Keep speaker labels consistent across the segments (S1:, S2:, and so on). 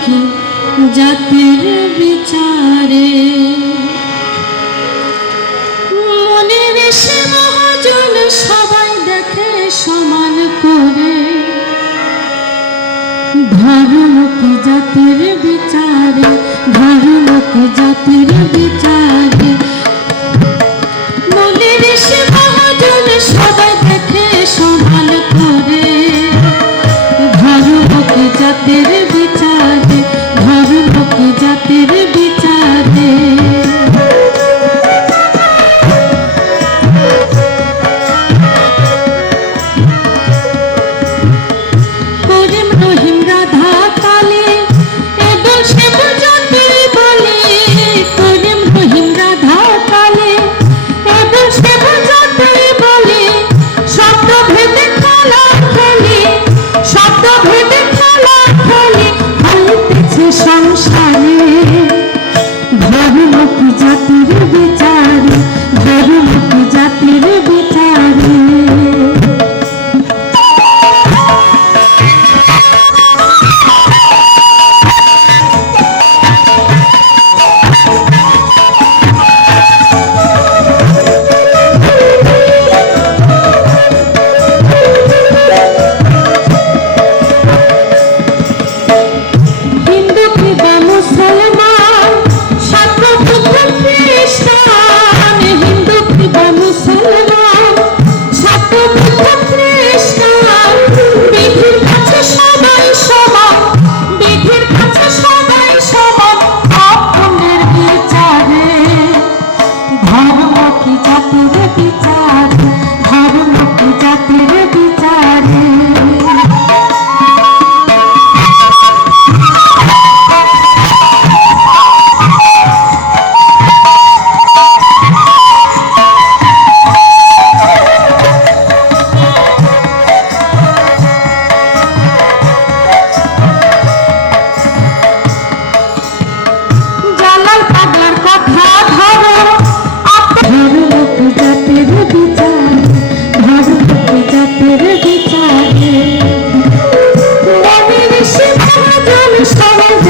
S1: রাখি জাতির বিচারে। মনের বেশি মহাজন সবাই দেখে সমান করে। ধর্ম কি জাতির Somos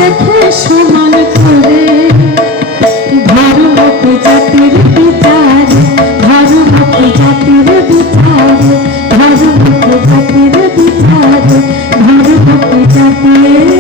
S1: দেখে সমান করে। ধর্ম জাতির বিচার ধর্ম জাতির বিচার ধর্ম জাতির বিচার ভারত জাতির